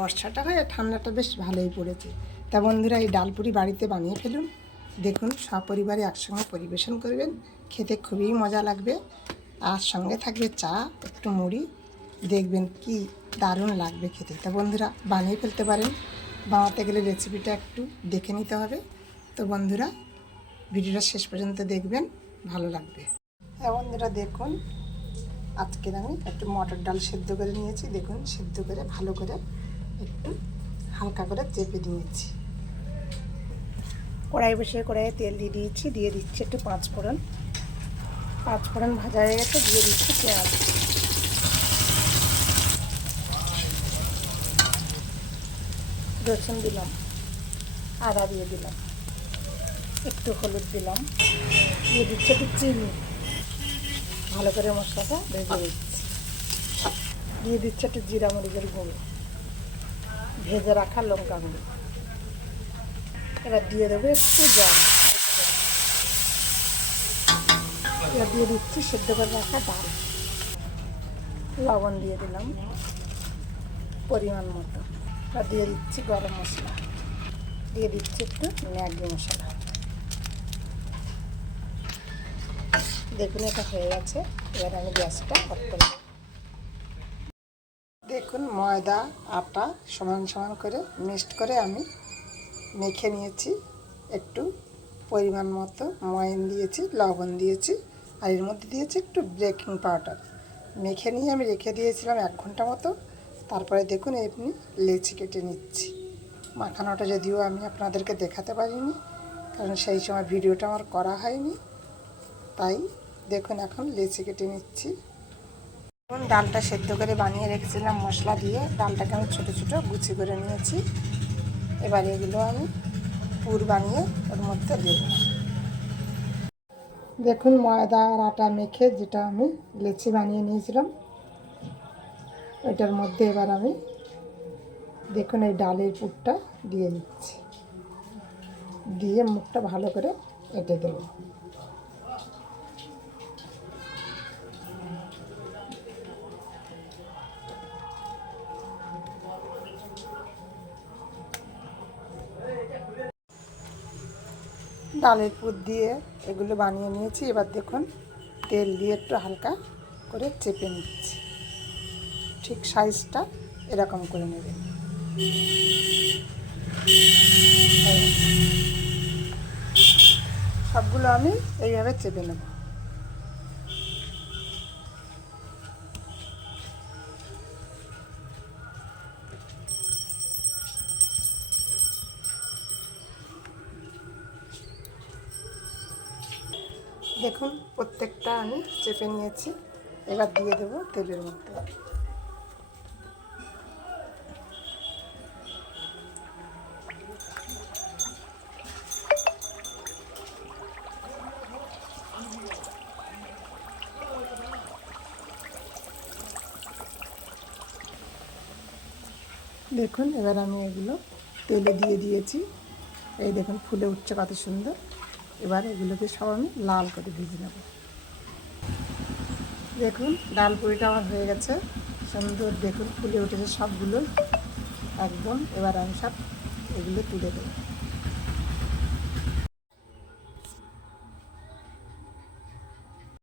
বর্ষাটা হয়ে ঠান্ডাটা বেশ ভালোই পড়েছে। তা বন্ধুরা, এই ডালপুরি বাড়িতে বানিয়ে ফেলুন। দেখুন, সপরিবারে একসঙ্গে পরিবেশন করবেন। খেতে খুবই মজা লাগবে। আর সঙ্গে থাকবে চা, একটু মুড়ি। দেখবেন কি দারুণ লাগবে খেতে। তা বন্ধুরা, বানিয়ে ফেলতে পারেন। বানাতে গেলে রেসিপিটা একটু দেখে নিতে হবে। তো বন্ধুরা, ভিডিওটা শেষ পর্যন্ত দেখবেন, ভালো লাগবে। হ্যাঁ বন্ধুরা, দেখুন, আজকের আমি একটু মটর ডাল সেদ্ধ করে নিয়েছি। দেখুন, সেদ্ধ করে, ভালো করে একটু হালকা করে চেপে দিয়েছি কড়াই বসিয়ে কড়াইয়ে তেল দিয়ে দিয়েছি, দিয়ে দিচ্ছি একটু পাঁচ ফোড়ন। পাঁচ ফোড়ন ভাজা হয়ে গেছে, দিয়ে দিচ্ছি পেঁয়াজ। রসুন দিলাম, আদা দিয়ে দিলাম, একটু হলুদ দিলাম, দিয়ে দিচ্ছি একটু চিনি। ভালো করে মশলাটা ভেজে দিচ্ছি দিয়ে দিচ্ছি একটু জিরা মরিচের গুঁড়ো। ভেজে রাখা লঙ্কা গুঁড়ো। এবার দিয়ে দেবো একটু জল। এবার দিয়ে দিচ্ছি সেদ্ধ করে রাখা ডাল। লবণ দিয়ে দিলাম পরিমাণ মতো। এবার দিয়ে দিচ্ছি গরম মশলা। দিয়ে দিচ্ছি একটু ম্যাগি মশলা। দেখুন, এটা হয়ে গেছে। এবার আমি গ্যাসটা অফ করে দেব। দেখুন, ময়দা, আটা সমান সমান করে মিক্সড করে আমি মেখে নিয়েছি। একটু পরিমাণ মতো ময়ন দিয়েছি, লবণ দিয়েছি, আর এর মধ্যে দিয়েছি একটু বেকিং পাউডার। মেখে নিয়ে আমি রেখে দিয়েছিলাম এক ঘণ্টা মতো। তারপরে দেখুন, এমনি লেচি কেটে নিচ্ছি। মাখানোটা যদিও আমি আপনাদেরকে দেখাতে পারিনি, কারণ সেই সময় ভিডিওটা আমার করা হয়নি। তাই দেখুন, এখন লেচি কেটে নিচ্ছি। এখন ডালটা সেদ্ধ করে বানিয়ে রেখেছিলাম মশলা দিয়ে। ডালটাকে আমি ছোটো ছোটো গুছি করে নিয়েছি। এবার এগুলো আমি পুর বানিয়ে ওর মধ্যে দেব। দেখুন ময়দা আর আটা মেখে যেটা আমি লেচি বানিয়ে নিয়েছিলাম, ওইটার মধ্যে এবার আমি দেখুন এই ডালের পুরটা দিয়ে দিচ্ছি। দিয়ে মুখটা ভালো করে এঁটে দেবো। ডালের পুর দিয়ে এগুলো বানিয়ে নিয়েছি। এবার দেখুন, তেল দিয়ে একটু হালকা করে চেপে নিচ্ছি। ঠিক সাইজটা এরকম করে নেবেন। সবগুলো আমি এইভাবে চেপে নেব। দেখুন, প্রত্যেকটা আমি চেপে নিয়েছি। এবার দিয়ে দেবো তেলের মধ্যে। দেখুন, এবার আমি এগুলো তেলে দিয়ে দিয়েছি। এই দেখুন, ফুলে উঠছে কত সুন্দর। এবার এগুলোকে সব আমি লাল করে ভেজে নেব। দেখুন, ডাল পুরিটা আমার হয়ে গেছে। সুন্দর দেখুন, ফুলে উঠেছে সবগুলো। একদম, এবার আমি সব এগুলো তুলে দেবো।